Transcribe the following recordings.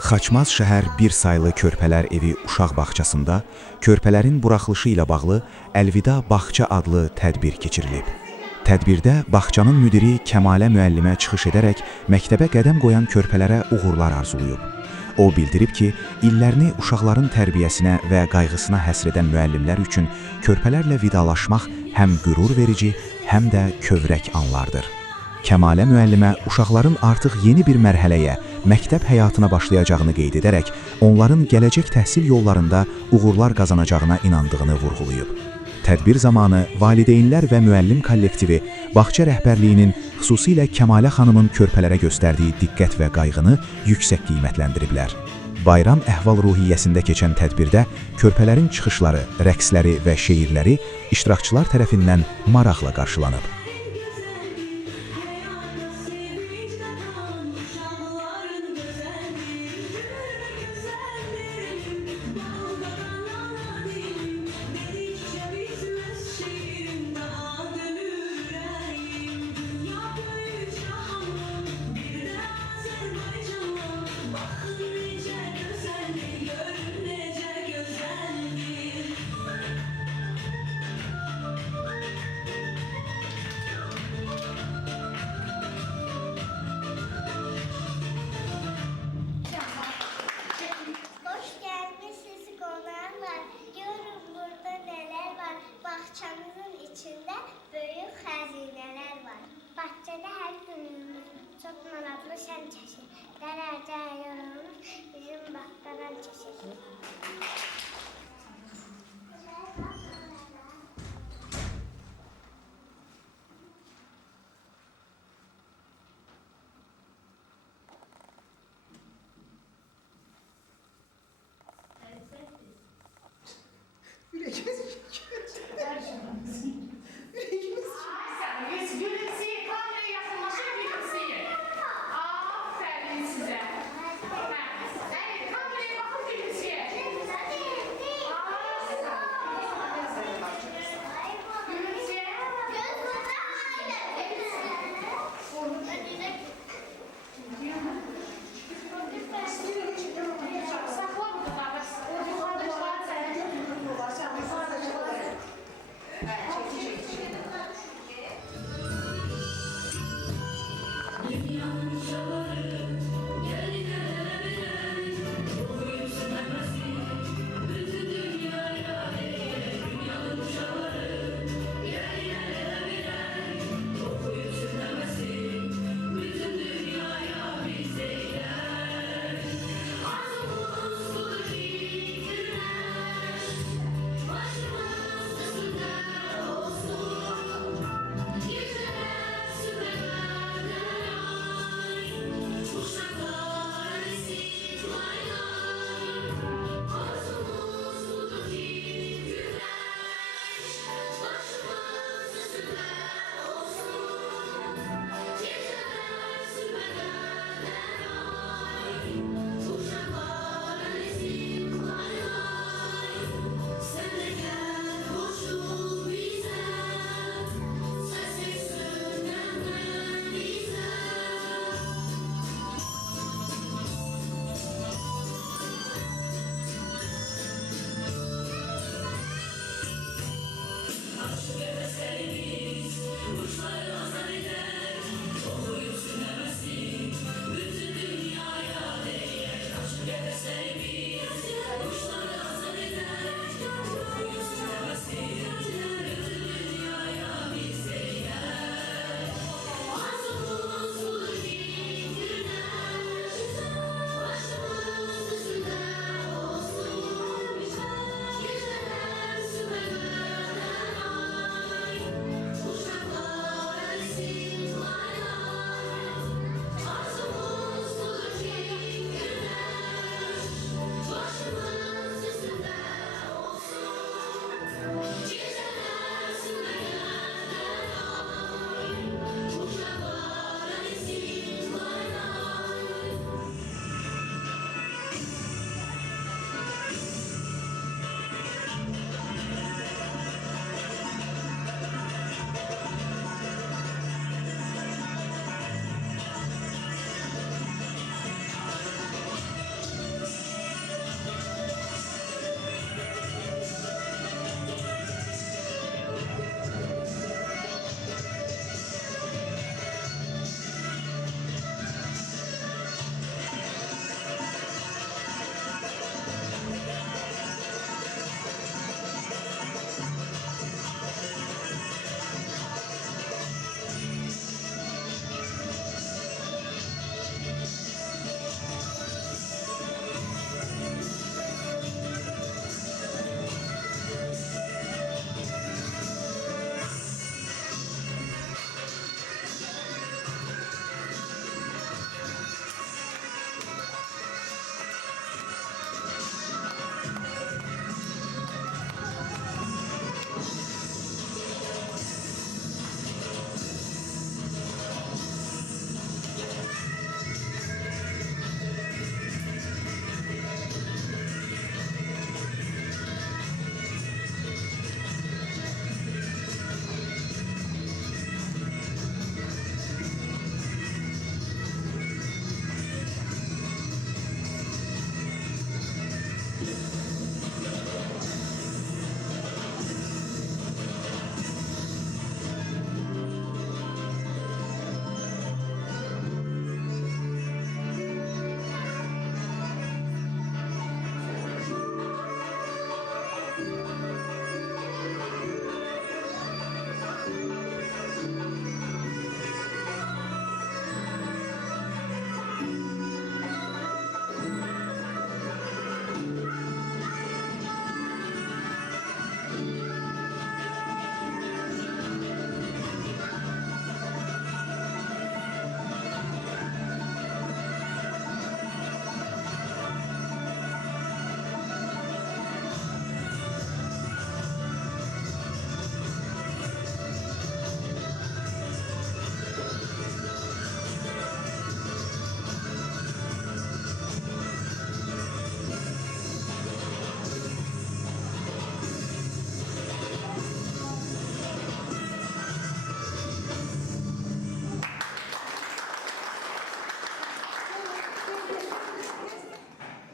Xaçmaz şəhər bir saylı körpələr evi uşaq bağçasında körpələrin buraxılışı ilə bağlı Əlvida Bağça adlı tədbir keçirilib. Tədbirdə bağçanın müdiri Kəmalə müəllimə çıxış edərək məktəbə qədəm qoyan körpələrə uğurlar arzulayıb. O bildirib ki, illərini uşaqların tərbiyəsinə və qayğısına həsr edən müəllimlər üçün körpələrlə vidalaşmaq həm qürur verici, həm də kövrək anlardır. Kəmalə müəllimə uşaqların artıq yeni bir mərhələyə, məktəb həyatına başlayacağını qeyd edərək, onların gələcək təhsil yollarında uğurlar qazanacağına inandığını vurğulayıb. Tədbir zamanı valideynlər və müəllim kollektivi bağça rəhbərliyinin xüsusilə Kəmalə xanımın körpələrə göstərdiyi diqqət və qayğını yüksək qiymətləndiriblər. Bayram əhval-ruhiyyəsində keçən tədbirdə körpələrin çıxışları, rəqsləri və şeirləri iştirakçılar tərəfindən maraqla qarşılanıb.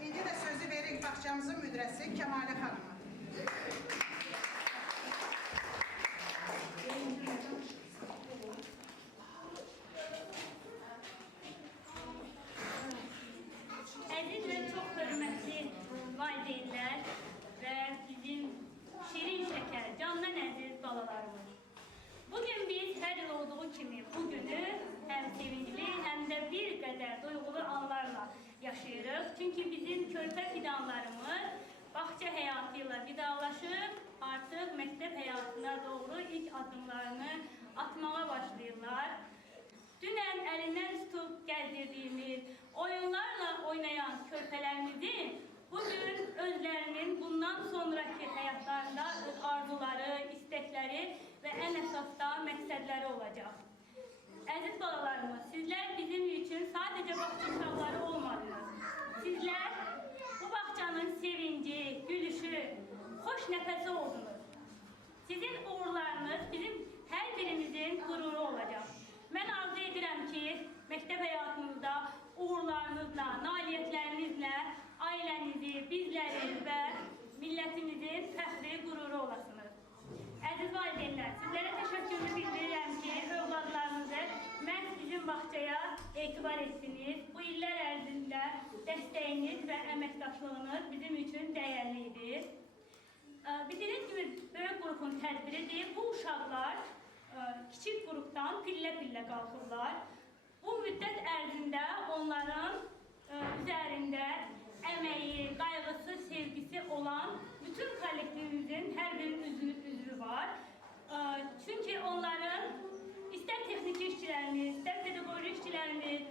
İndi də sözü verin bağçamızın müdürəsi Kəmalə xanıma. Əziz və çox hörmətli valideynlər və bizim şirin şəkər, candan əziz balalarımız. Bugün biz hər il olduğu kimi bu günü həm sevincli, həm də bir qədər duyğulu anlarla yaşayırıq. Çünki bizim körpə fidanlarımız bağça həyatı ilə vidalaşıb, artıq məktəb həyatına doğru ilk addımlarını atmağa başlayırlar. Dünən əlindən tutub gəzdirdiyimiz, oyunlarla oynayan körpələrimizin bugün özlərinin bundan sonraki həyatlarında öz arzuları, istəkləri və ən əsasda məqsədləri olacaq. Əziz balalarımız, sizlər bizim üçün sadəcə bağça uşaqları olmadınız. Sizlər bu bağçanın sevinci, gülüşü, xoş nəfəsi oldunuz. Sizin uğurlarınız bizim hər birimizin qüruru olacaq. Mən arzu edirəm ki, məktəb həyatınızda uğurlarınızla, nailiyyətlərinizlə ailənizi, bizləri və millətimizin fəxri, qüruru olasınız. Əziz valideynlər, sizlərə təşəkkürlü bildirirəm ki, övladlarınızı məhz bizim bağçaya etibar etsiniz. Bu illər ərzində dəstəyiniz və əməkdaşlığınız bizim üçün dəyərlidir. Bildiyiniz kimi, böyük qrupun tədbiridir. Bu uşaqlar kiçik qrupdan pillə-pillə qalxırlar. Bu müddət ərzində onların üzərində əməyi, qayğısı, sevgisi olan bütün kollektivimizin hər bir üzvü var. Çünki onların istər texniki işçilərimiz, istər pedaqoji işçilərimiz,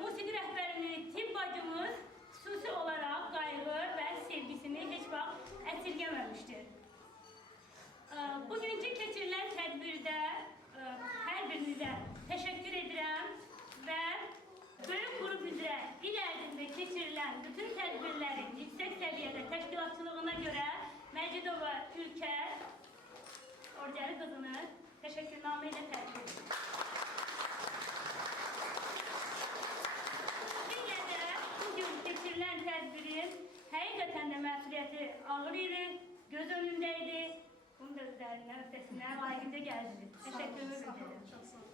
musiqi rəhbərimiz, tibb bacımız xüsusi olaraq qayğı və sevgisini heç vaxt əsirgəməmişdir. Bugünkü keçirilən tədbirdə hər birinizə təşəkkür edirəm və böyük qrup üzrə il ərzində keçirilən bütün tədbirlərin yüksək səviyyədə təşkilatçılığına görə Məcidova Ülkər Orcəli qızını təşəkkürnamə ilə təbrik edir. Digər də bugün keçirilən tədbirin həqiqətən də məsuliyyəti ağır idi, göz önündə idi. Bunun da üzərindən öhdəsinə layiqində gəldiniz. Təşəkkürümü bildirir.